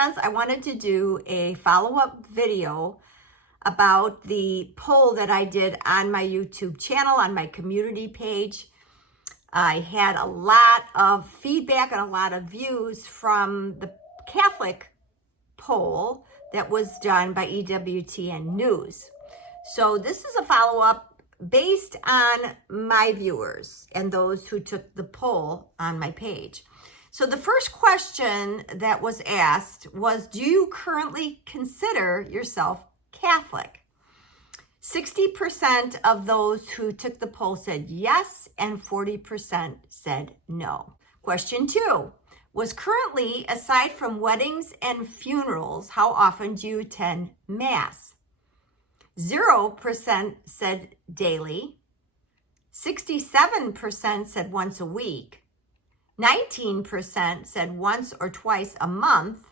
friends, I wanted to do a follow-up video about the poll that I did on my YouTube channel, on my community page. I had a lot of feedback and a lot of views from the Catholic poll that was done by EWTN News. So this is a follow-up based on my viewers and those who took the poll on my page. So the first question that was asked was, do you currently consider yourself Catholic? 60% of those who took the poll said yes, and 40% said no. Question 2 was, currently, aside from weddings and funerals, how often do you attend Mass? 0% said daily, 67% said once a week, 19% said once or twice a month,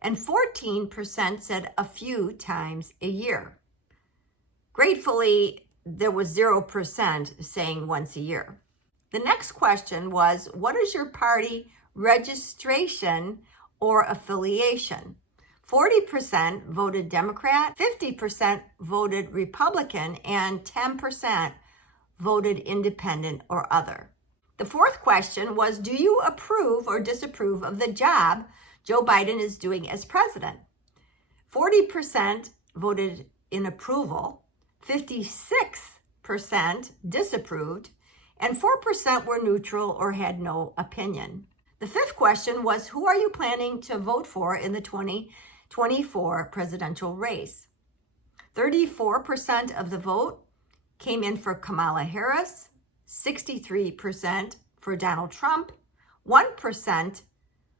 and 14% said a few times a year. Gratefully, there was 0% saying once a year. The next question was, what is your party registration or affiliation? 40% voted Democrat, 50% voted Republican, and 10% voted independent or other. The fourth question was, do you approve or disapprove of the job Joe Biden is doing as president? 40% voted in approval, 56% disapproved, and 4% were neutral or had no opinion. The fifth question was, who are you planning to vote for in the 2024 presidential race? 34% of the vote came in for Kamala Harris, 63% for Donald Trump, 1%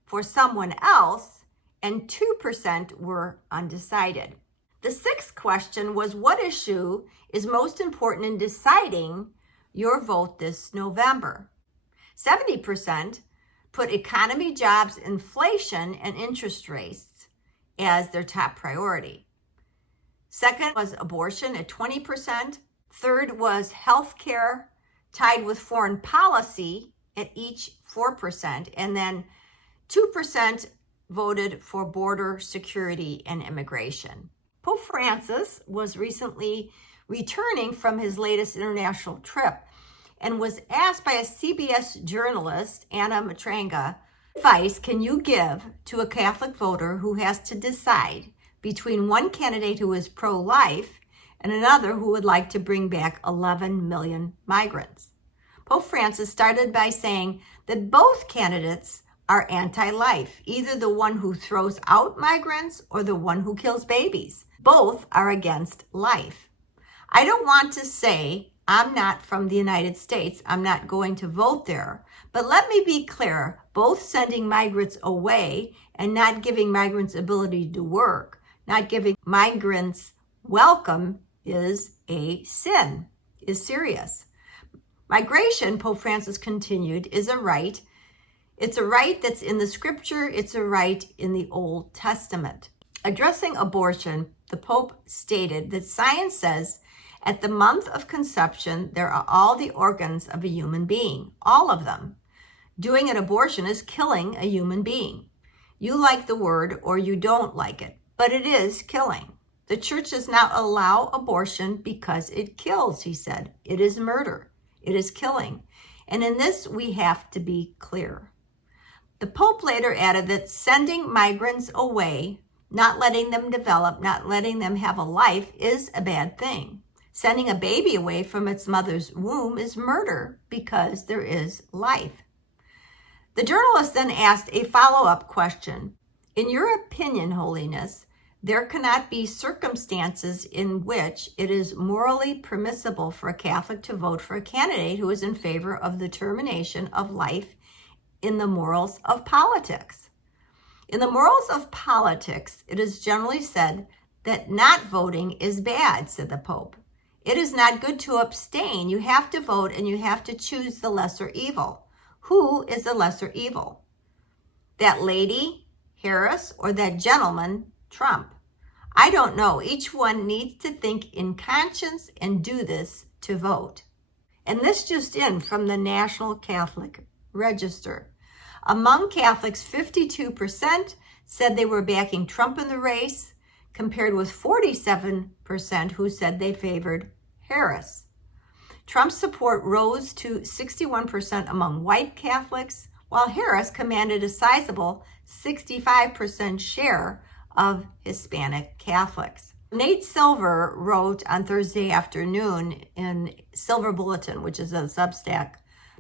for someone else, and 2% were undecided. The sixth question was, what issue is most important in deciding your vote this November? 70% put economy, jobs, inflation, and interest rates as their top priority. Second was abortion at 20%. Third was health care, tied with foreign policy at each 4%. And then 2% voted for border security and immigration. Pope Francis was recently returning from his latest international trip and was asked by a CBS journalist, Anna Matranga, what advice can you give to a Catholic voter who has to decide between one candidate who is pro-life and another who would like to bring back 11 million migrants? Pope Francis started by saying that both candidates are anti-life, either the one who throws out migrants or the one who kills babies. Both are against life. I don't want to say I'm not from the United States, I'm not going to vote there, but let me be clear, both sending migrants away and not giving migrants ability to work, not giving migrants welcome is a sin, is serious. Migration, Pope Francis continued, is a right. It's a right that's in the scripture. It's a right in the Old Testament. Addressing abortion, the Pope stated that science says at the month of conception, there are all the organs of a human being, all of them. Doing an abortion is killing a human being. You like the word or you don't like it, but it is killing. The church does not allow abortion because it kills, he said. It is murder. It is killing. And in this, we have to be clear. The Pope later added that sending migrants away, not letting them develop, not letting them have a life is a bad thing. Sending a baby away from its mother's womb is murder because there is life. The journalist then asked a follow-up question. In your opinion, Holiness, there cannot be circumstances in which it is morally permissible for a Catholic to vote for a candidate who is in favor of the termination of life in the morals of politics. In the morals of politics, it is generally said that not voting is bad, said the Pope. It is not good to abstain. You have to vote and you have to choose the lesser evil. Who is the lesser evil? That lady, Harris, or that gentleman, Trump? I don't know. Each one needs to think in conscience and do this to vote. And this just in from the National Catholic Register. Among Catholics, 52% said they were backing Trump in the race, compared with 47% who said they favored Harris. Trump's support rose to 61% among white Catholics, while Harris commanded a sizable 65% share of Hispanic Catholics. Nate Silver wrote on Thursday afternoon in Silver Bulletin, which is a Substack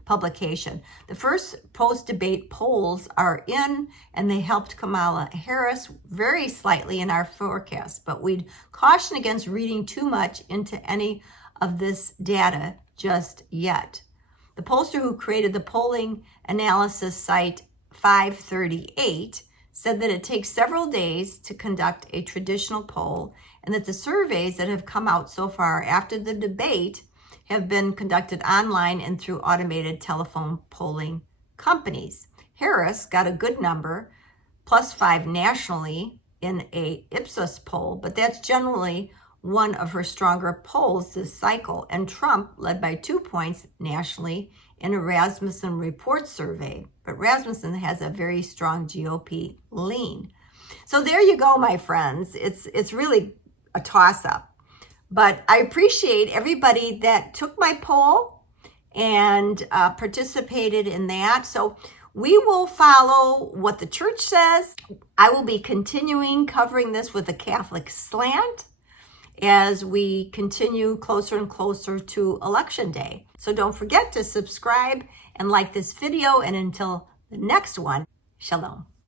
publication. The first post-debate polls are in, and they helped Kamala Harris very slightly in our forecast, but we'd caution against reading too much into any of this data just yet. The pollster who created the polling analysis site 538 said that it takes several days to conduct a traditional poll, and that the surveys that have come out so far after the debate have been conducted online and through automated telephone polling companies. Harris got a good number, +5 nationally in a Ipsos poll, but that's generally one of her stronger polls this cycle. And Trump led by 2 points nationally in a Rasmussen report survey. But Rasmussen has a very strong GOP lean. So there you go, my friends. It's really a toss-up. But I appreciate everybody that took my poll and participated in that. So we will follow what the church says. I will be continuing covering this with a Catholic slant as we continue closer and closer to Election Day. So don't forget to subscribe and like this video. And until the next one, shalom.